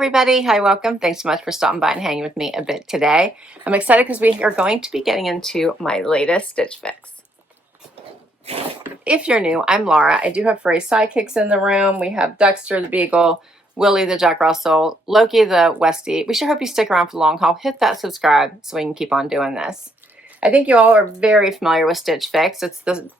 everybody. Hi, welcome. Thanks so much for stopping by and hanging with me a bit today. I'm excited because we are going to be getting into my latest Stitch Fix. If you're new, I'm Laura. I do have furry sidekicks in the room. We have Dexter the Beagle, Willie the Jack Russell, Loki the Westie. We sure hope you stick around for the long haul. Hit that subscribe so we can keep on doing this. I think you all are very familiar with Stitch Fix. It's the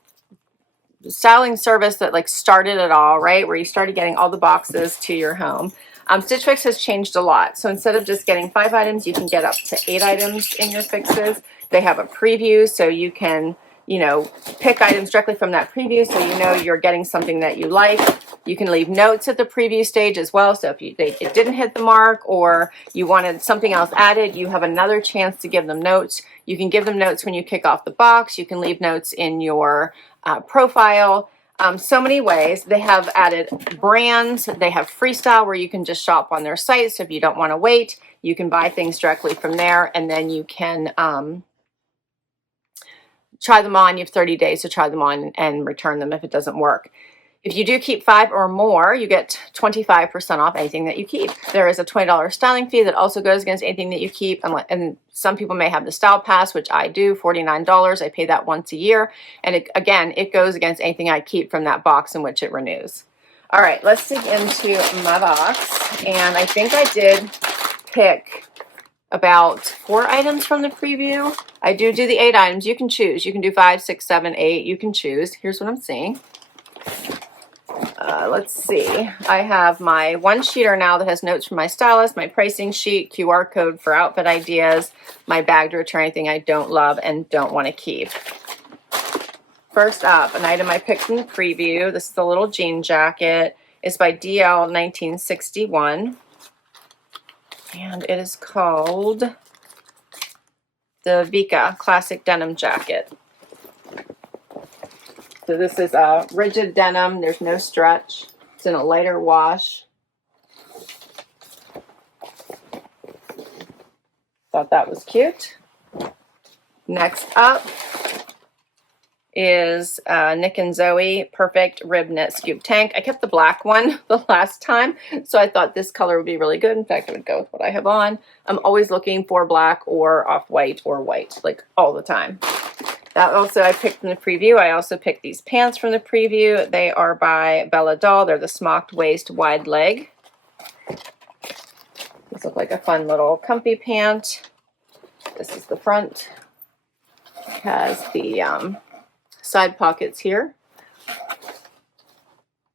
styling service that started it all, right? Where you started getting all the boxes to your home. Stitch Fix has changed a lot. So instead of just getting 5 items, you can get up to 8 items in your fixes. They have a preview, so you can, pick items directly from that preview, so you know you're getting something that you like. You can leave notes at the preview stage as well. So if it didn't hit the mark or you wanted something else added, you have another chance to give them notes. You can give them notes when you kick off the box. You can leave notes in your profile. So many ways. They have added brands. They have freestyle where you can just shop on their site. So if you don't want to wait, you can buy things directly from there, and then you can try them on. You have 30 days to try them on and return them if it doesn't work. If you do keep 5 or more, you get 25% off anything that you keep. There is a $20 styling fee that also goes against anything that you keep. And some people may have the Style Pass, which I do, $49. I pay that once a year. And it goes against anything I keep from that box in which it renews. All right, let's dig into my box. And I think I did pick about 4 items from the preview. I do the 8 items. You can choose. You can do 5, 6, 7, 8. You can choose. Here's what I'm seeing. Let's see. I have my one sheeter now that has notes from my stylist, my pricing sheet, QR code for outfit ideas, my bag to return anything I don't love and don't want to keep. First up, an item I picked from the preview. This is the little jean jacket. It's by Dahl 1961. And it is called the Vika Classic Denim Jacket. So this is a rigid denim. There's no stretch. It's in a lighter wash. Thought that was cute. Next up is Nick and Zoe Perfect Rib Knit Scoop Tank. I kept the black one the last time, so I thought this color would be really good. In fact, it would go with what I have on. I'm always looking for black or off-white or white, all the time. That also I picked from the preview. I also picked these pants from the preview. They are by Dahl. They're the Smocked waist wide leg. These look like a fun little comfy pant. This is the front. It has the side pockets here.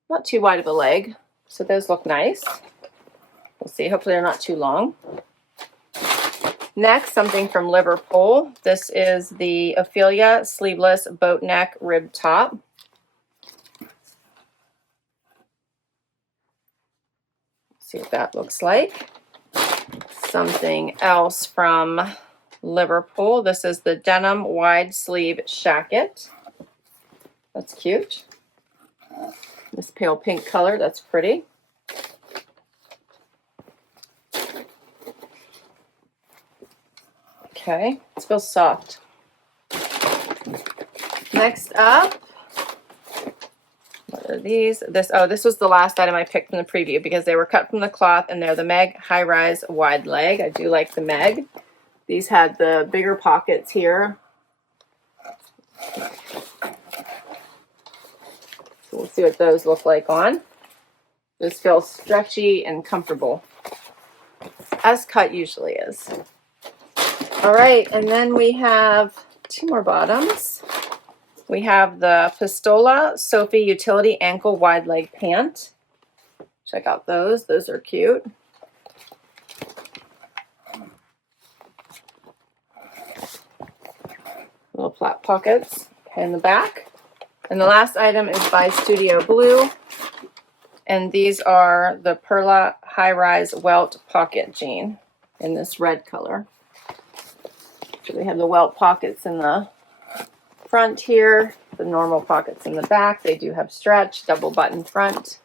Not too wide of a leg, so those look nice. We'll see. Hopefully they're not too long. Next, something from Liverpool. This is the Ophelia Sleeveless Boat Neck Rib Top. See what that looks like. Something else from Liverpool. This is the Denim Wide Sleeve Shacket. That's cute. This pale pink color, that's pretty. Okay, it feels soft. Next up, what are these? This was the last item I picked from the preview because they were cut from the cloth, and they're the Meg High Rise Wide Leg. I do like the Meg. These had the bigger pockets here. So we'll see what those look like on. This feels stretchy and comfortable, as cut usually is. All right, and then we have 2 more bottoms. We have the Pistola Sophia Utility Ankle Wide Leg Pant. Check out those. Those are cute. Little flat pockets in the back. And the last item is by Studio Blue. And these are the Perla High Rise Welt Pocket Jean in this red color. So they have the Welt pockets in the front here, the normal pockets in the back. They do have stretch, double button front,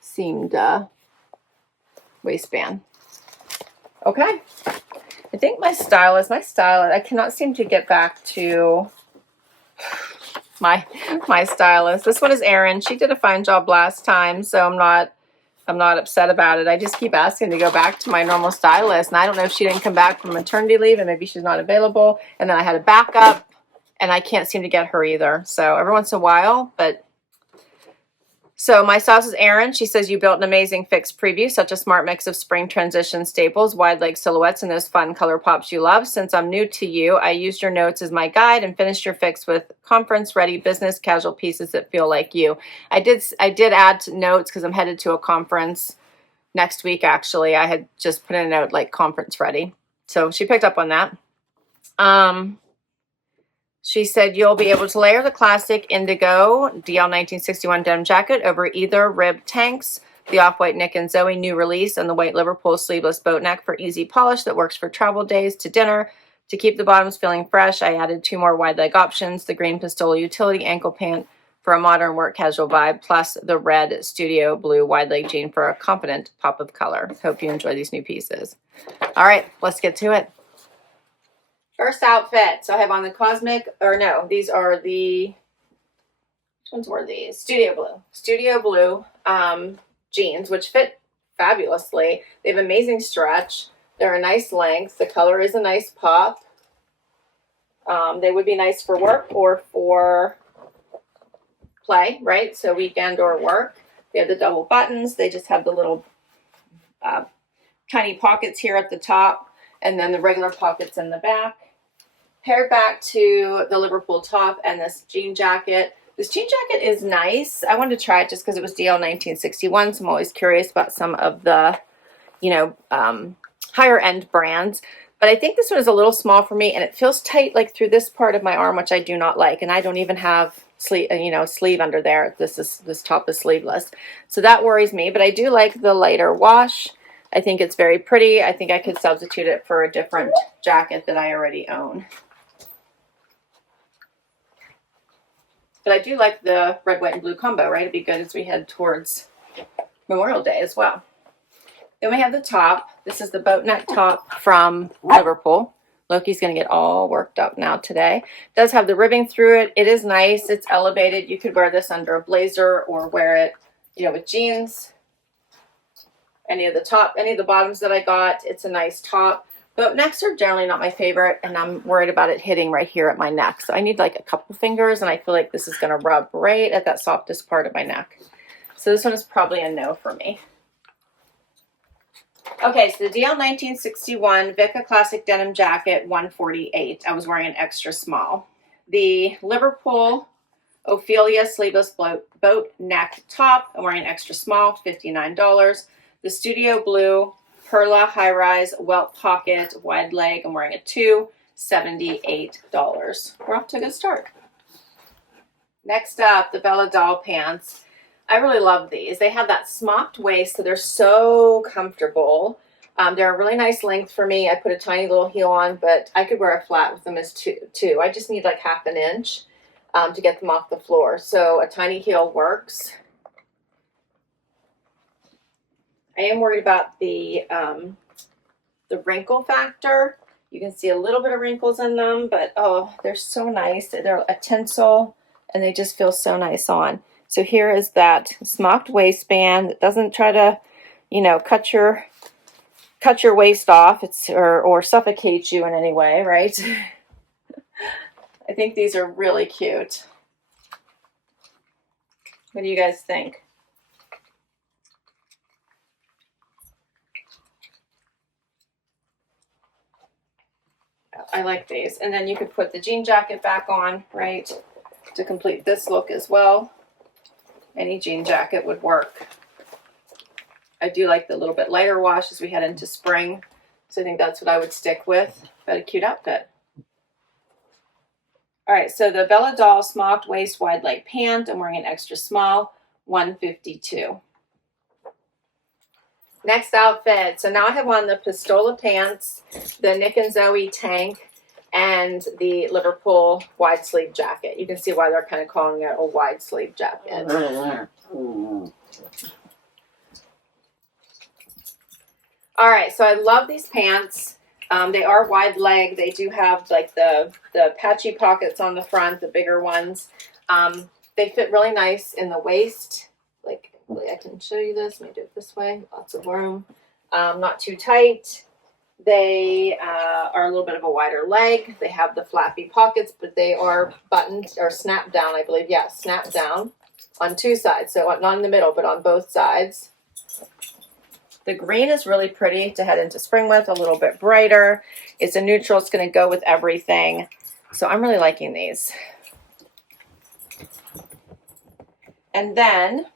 seamed waistband. Okay, I think my stylist, I cannot seem to get back to my stylist. This one is Erin. She did a fine job last time, so I'm not I'm not upset about it. I just keep asking to go back to my normal stylist, and I don't know if she didn't come back from maternity leave and maybe she's not available. And then I had a backup, and I can't seem to get her either. So every once in a while, but... So my stylist is Erin. She says you built an amazing fix preview, such a smart mix of spring transition staples, wide leg silhouettes, and those fun color pops you love. Since I'm new to you, I used your notes as my guide and finished your fix with conference-ready business casual pieces that feel like you. I did add notes because I'm headed to a conference next week, actually. I had just put in a note like conference ready. So she picked up on that. She said you'll be able to layer the classic indigo DL 1961 denim jacket over either rib tanks, the off-white Nick and Zoe new release, and the white Liverpool sleeveless boat neck for easy polish that works for travel days to dinner. To keep the bottoms feeling fresh, I added 2 more wide leg options, the green Pistola utility ankle pant for a modern work casual vibe, plus the red studio blue wide leg jean for a confident pop of color. Hope you enjoy these new pieces. All right, let's get to it. First outfit, so I have on the cosmic, or no, these are the, which ones were these? Studio blue jeans, which fit fabulously. They have amazing stretch. They're a nice length. The color is a nice pop. They would be nice for work or for play, right? So weekend or work. They have the double buttons. They just have the little tiny pockets here at the top, and then the regular pockets in the back. Paired back to the Liverpool top and this jean jacket. This jean jacket is nice. I wanted to try it just because it was DL 1961, so I'm always curious about some of the, you know, higher end brands. But I think this one is a little small for me, and it feels tight like through this part of my arm, which I do not like. And I don't even have sleeve under there. This top is sleeveless, so that worries me. But I do like the lighter wash. I think it's very pretty. I think I could substitute it for a different jacket that I already own. But I do like the red, white, and blue combo, right? It'd be good as we head towards Memorial Day as well. Then we have the top. This is the boat neck top from Liverpool. Loki's going to get all worked up now today. It does have the ribbing through it. It is nice. It's elevated. You could wear this under a blazer or wear it, you know, with jeans. Any of the bottoms that I got. It's a nice top. Boat necks are generally not my favorite, and I'm worried about it hitting right here at my neck. So I need like a couple fingers, and I feel like this is going to rub right at that softest part of my neck. So this one is probably a no for me. Okay, so the DL 1961 Vica Classic Denim Jacket, 148. I was wearing an extra small. The Liverpool Ophelia Sleeveless Boat Neck Top, I'm wearing an extra small, $59. The Studio Blue Perla High Rise Welt Pocket Wide Leg, I'm wearing a 2, $78. We're off to a good start. Next up, the Bella Dahl pants. I really love these. They have that smocked waist, so they're so comfortable. They're a really nice length for me. I put a tiny little heel on, but I could wear a flat with them as two. I just need like half an inch to get them off the floor. So a tiny heel works. I am worried about the wrinkle factor. You can see a little bit of wrinkles in them, but oh, they're so nice. They're a tinsel, and they just feel so nice on. So here is that smocked waistband that doesn't try to, you know, cut your waist off, or suffocate you in any way, right? I think these are really cute. What do you guys think? I like these. And then you could put the jean jacket back on, right, to complete this look as well. Any jean jacket would work. I do like the little bit lighter wash as we head into spring, so I think that's what I would stick with. Got a cute outfit. All right, so the Bella Dahl Smocked Waist Wide Leg Pant, I'm wearing an extra small, $152. Next outfit, so now I have on the Pistola pants, the Nick and Zoe tank, and the Liverpool wide sleeve jacket. You can see why they're kind of calling it a wide sleeve jacket. All right, so I love these pants. They are wide leg. They do have like the patchy pockets on the front, the bigger ones. They fit really nice in the waist, like Hopefully I can show you this. Let me do it this way. Lots of room. Not too tight. They are a little bit of a wider leg. They have the flappy pockets, but they are buttoned or snapped down, I believe. Yeah, snapped down on two sides. So not in the middle, but on both sides. The green is really pretty to head into spring with, a little bit brighter. It's a neutral. It's going to go with everything. So I'm really liking these. And then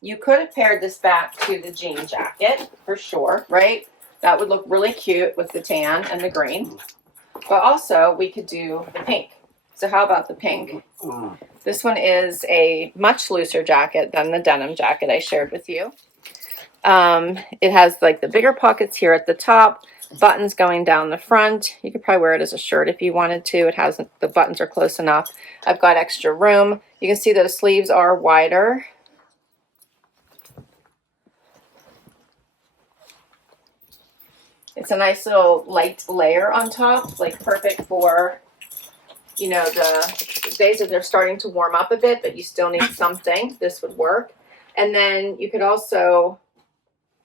you could have paired this back to the jean jacket for sure, right? That would look really cute with the tan and the green. But also we could do the pink. So how about the pink? This one is a much looser jacket than the denim jacket I shared with you. It has like the bigger pockets here at the top, buttons going down the front. You could probably wear it as a shirt if you wanted to. It has, the buttons are close enough. I've got extra room. You can see those sleeves are wider. It's a nice little light layer on top, like perfect for, you know, the days that they're starting to warm up a bit, but you still need something. This would work. And then you could also,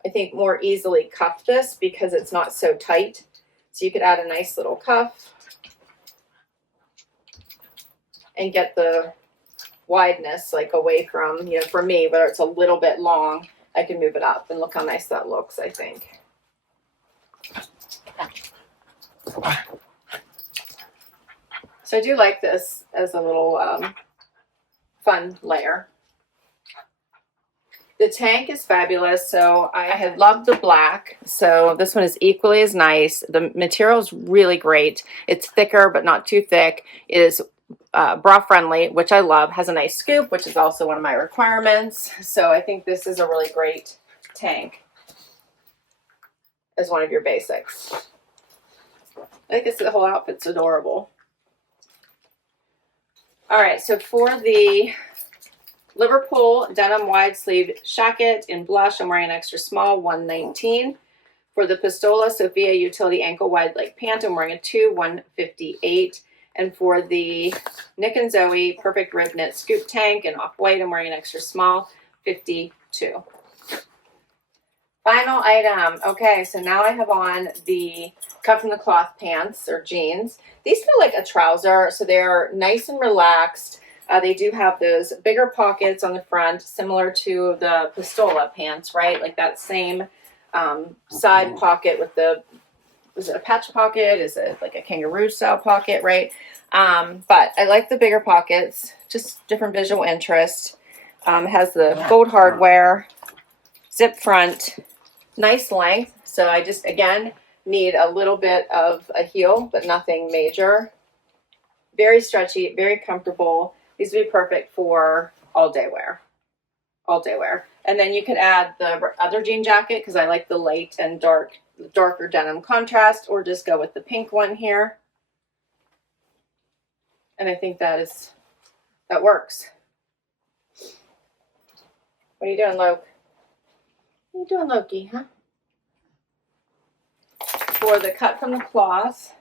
I think, more easily cuff this because it's not so tight. So you could add a nice little cuff and get the wideness like away from, you know, for me, whether it's a little bit long, I can move it up and look how nice that looks, I think. So I do like this as a little fun layer. The tank is fabulous. So I had loved the black. So this one is equally as nice. The material is really great. It's thicker, but not too thick. It is bra friendly, which I love. Has a nice scoop, which is also one of my requirements. So I think this is a really great tank as one of your basics. I think the whole outfit's adorable. All right, so for the Liverpool denim wide sleeve jacket in blush, I'm wearing an extra small, 119. For the Pistola Sophia utility ankle wide leg pant, I'm wearing a 2, 158. And for the Nick and Zoe perfect rib knit scoop tank in off-white, I'm wearing an extra small, 52. Final item. Okay, so now I have on the cut from the cloth pants or jeans. These feel like a trouser, so they're nice and relaxed. They do have those bigger pockets on the front, similar to the Pistola pants, right? Like that same side pocket with the, is it a patch pocket? Is it like a kangaroo style pocket, right? But I like the bigger pockets, just different visual interest. Has the gold hardware, zip front, nice length. So I just, again, need a little bit of a heel, but nothing major. Very stretchy, very comfortable. These would be perfect for all day wear. All day wear. And then you could add the other jean jacket because I like the light and darker denim contrast, or just go with the pink one here. And I think that works. What are you doing, Loke? What are you doing, Loki, huh? For the cut from the cloth,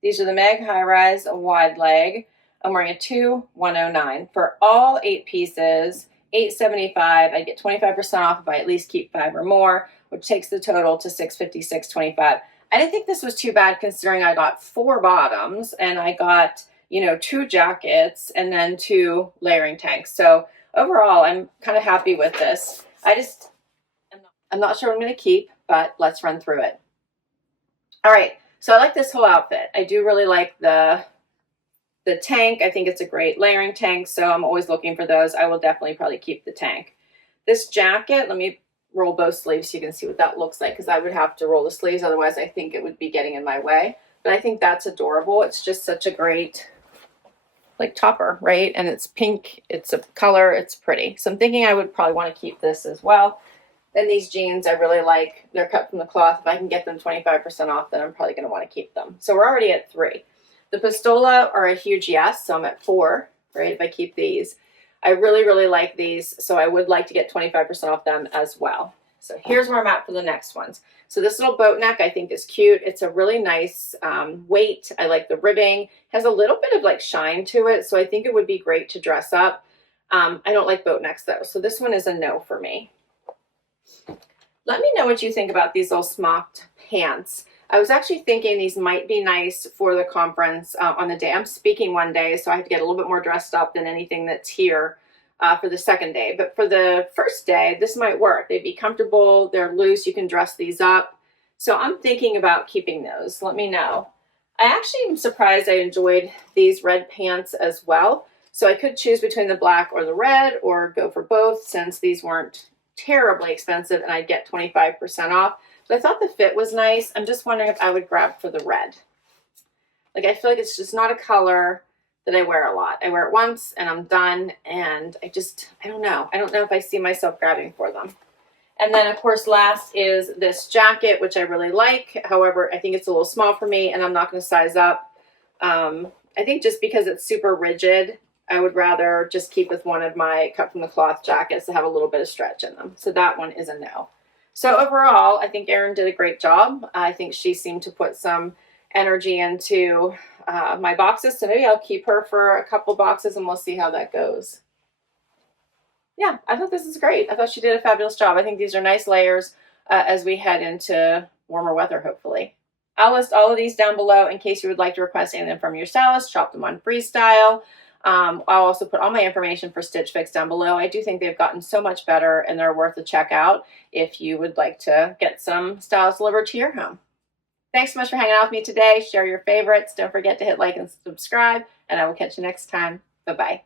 these are the Meg High Rise wide leg. I'm wearing a 2, 109. For all 8 pieces, $8.75. I get 25% off if I at least keep 5 or more, which takes the total to $656.25. I didn't think this was too bad considering I got 4 bottoms and I got, you know, 2 jackets and then 2 layering tanks. So overall, I'm kind of happy with this. I'm not sure what I'm going to keep, but let's run through it. All right, so I like this whole outfit. I do really like the tank. I think it's a great layering tank, so I'm always looking for those. I will definitely probably keep the tank. This jacket, let me roll both sleeves so you can see what that looks like, because I would have to roll the sleeves, otherwise I think it would be getting in my way. But I think that's adorable. It's just such a great, like, topper, right? And it's pink, it's a color, it's pretty. So I'm thinking I would probably want to keep this as well. Then these jeans I really like. They're cut from the cloth. If I can get them 25% off, then I'm probably going to want to keep them. So we're already at 3. The Pistola are a huge yes, so I'm at 4, right, if I keep these. I really, really like these, so I would like to get 25% off them as well. So here's where I'm at for the next ones. So this little boat neck I think is cute. It's a really nice weight. I like the ribbing. It has a little bit of like shine to it, so I think it would be great to dress up. I don't like boat necks though, so this one is a no for me. Let me know what you think about these little smocked pants. I was actually thinking these might be nice for the conference on the day. I'm speaking one day, so I have to get a little bit more dressed up than anything that's here for the second day. But for the first day, this might work. They'd be comfortable, they're loose, you can dress these up. So I'm thinking about keeping those. Let me know. I actually am surprised I enjoyed these red pants as well. So I could choose between the black or the red or go for both since these weren't terribly expensive and I'd get 25% off. But I thought the fit was nice. I'm just wondering if I would grab for the red. Like, I feel like it's just not a color that I wear a lot. I wear it once and I'm done, and I don't know. I don't know if I see myself grabbing for them. And then, of course, last is this jacket, which I really like. However, I think it's a little small for me, and I'm not going to size up. I think just because it's super rigid, I would rather just keep with one of my cut from the cloth jackets that have a little bit of stretch in them. So that one is a no. So overall, I think Erin did a great job. I think she seemed to put some energy into my boxes. So maybe I'll keep her for a couple boxes and we'll see how that goes. Yeah, I thought this is great. I thought she did a fabulous job. I think these are nice layers as we head into warmer weather, hopefully. I'll list all of these down below in case you would like to request anything from your stylist. Shop them on Freestyle. I'll also put all my information for Stitch Fix down below. I do think they've gotten so much better and they're worth a check out if you would like to get some styles delivered to your home. Thanks so much for hanging out with me today. Share your favorites. Don't forget to hit like and subscribe, and I will catch you next time. Bye-bye.